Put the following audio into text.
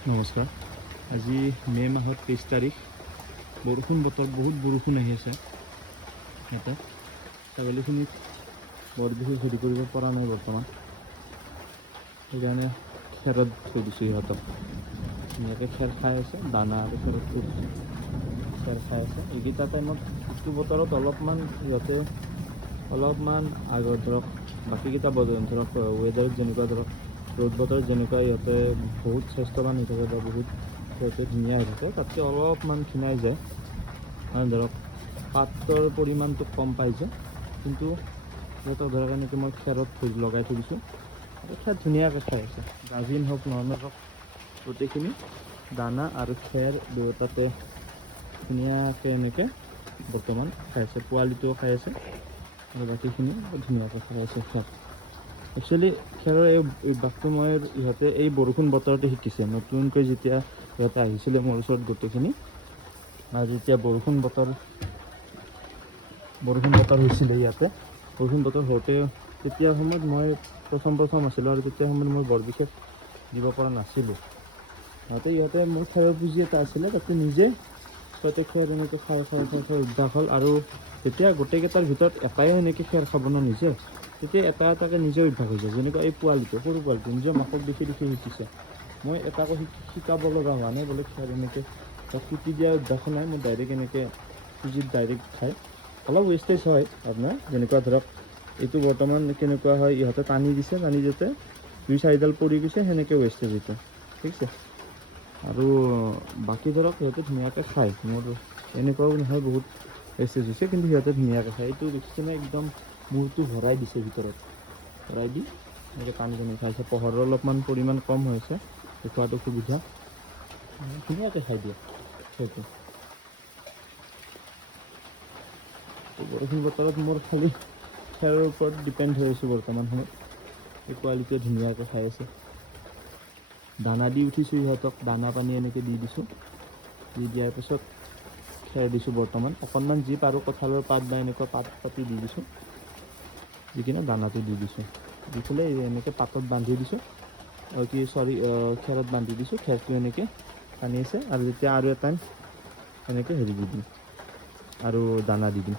নমস্কাৰ। আজি মে' মাহৰ 23 তাৰিখ। বৰষুণ বতৰ, বহুত বৰষুণ আহি আছে ইয়াতে। ছাগলীখিনিক বৰ বিশেষ হেৰি কৰিব পৰা নাই বৰ্তমান, সেইকাৰণে খেৰত থৈ দিছোঁ সিহঁতক। ধুনীয়াকৈ খেৰ খাই আছে, দানা আৰু খেৰত থৈ দিছোঁ। খেৰ খাই আছে এইকেইটা টাইমত। এইটো বতৰত অলপমান আগত ধৰক বাকীকেইটা ধৰক ৱেডাৰত যেনেকুৱা ধৰক ৰ'দ বতৰত যেনেকুৱা ইহঁতে বহুত স্বাস্থ্যৱান হৈ থাকে বা বহুত সিহঁতে ধুনীয়া হৈ থাকে, তাতকৈ অলপমান ক্ষীণাই যায়। মানে ধৰক পাতৰ পৰিমাণটো কম পাই যায়, কিন্তু সিহঁতক ধৰক এনেকৈ মই খেৰত লগাই থৈ দিছোঁ আৰু খেৰ ধুনীয়াকৈ খাই আছে। গাভিন হওক নৰ্মেল হওক গোটেইখিনি দানা আৰু খেৰ দুয়োটাতে ধুনীয়াকৈ এনেকৈ বৰ্তমান খাই আছে। পোৱালিটোও খাই আছে আৰু বাকীখিনি ধুনীয়াকৈ খাই আছে খেৰ। একচুৱেলি খেৰৰ এই অভ্যাসটো মই ইহঁতে এই বৰষুণ বতৰতে শিকিছে। নতুনকৈ যেতিয়া ইহঁতে আহিছিলে মোৰ ওচৰত গোটেইখিনি, আৰু যেতিয়া বৰষুণ বতৰ হৈছিলে ইয়াতে, বৰষুণ বতৰ হওঁতে তেতিয়া সময়ত মই প্ৰথম আছিলোঁ আৰু তেতিয়া সময়ত মই বৰ বিশেষ দিব পৰা নাছিলোঁ। ইহঁতে মোৰ খেৰৰ পুঁজি এটা আছিলে, তাতে নিজে সিহঁতে খেৰ এনেকৈ খাই অভ্যাস হ'ল। আৰু যেতিয়া গোটেইকেইটাৰ ভিতৰত এটাই এনেকৈ খেৰ খাব ন নিজে, তেতিয়া এটাকৈ নিজে অভ্যাস হৈ যায়। যেনেকুৱা এই পোৱালিটো, সৰু পোৱালিটো নিজৰ মাকক দেখি শিকিছে। মই এটাকো শিকাব লগা হোৱা নাই বোলে খেৰ এনেকৈ কুটি দিয়া অভ্যাস নাই। মই ডাইৰেক্ট এনেকৈ পুঁজিত ডাইৰেক্ট খায়। অলপ ৱেষ্টেজ হয় আপোনাৰ, যেনেকুৱা ধৰক এইটো বৰ্তমান কেনেকুৱা হয়, ইহঁতে টানি দিওঁতে 2-4ডাল পৰি গৈছে, সেনেকৈ ৱেষ্টেজ হৈছে। ঠিক আছে। আৰু বাকী ধৰক সিহঁতে ধুনীয়াকৈ খায়। মোৰ এনেকুৱাও নহয় বহুত ৱেষ্টেজ হৈছে, কিন্তু সিহঁতে ধুনীয়াকৈ খায়। এইটো দেখিছেনে, একদম মূৰটো ভৰাই দিছে ভিতৰত, ভৰাই দি এনেকৈ টানি খাইছে। পোহৰৰ অলপমান পৰিমাণ কম হৈছে, দেখুৱাটো সুবিধা। ধুনীয়াকৈ খাই দিয়ে সেইটো। বৰষুণ বতৰত মোৰ খালি খেৰৰ ওপৰত ডিপেণ্ড হৈ আছোঁ বৰ্তমান সময়ত। এই পোৱালিটোৱে ধুনীয়াকৈ খাই আছে। দানা দি উঠিছোঁ সিহঁতক, দানা পানী এনেকৈ দি দিছোঁ। দি দিয়াৰ পিছত খেৰ দিছোঁ বৰ্তমান। অকণমান যি পাৰোঁ কঁঠালৰ পাত বা এনেকুৱা পাত পাতি দি দিছোঁ, দি কিনে দানাটো দি দিছোঁ। দি পেলাই এনেকৈ পাতত বান্ধি দিছোঁ, খেৰত বান্ধি দিছোঁ। খেৰটো এনেকৈ টানি আছে, আৰু যেতিয়া আৰু এটা এনেকৈ হেৰি দি দিম আৰু দানা দি দিম।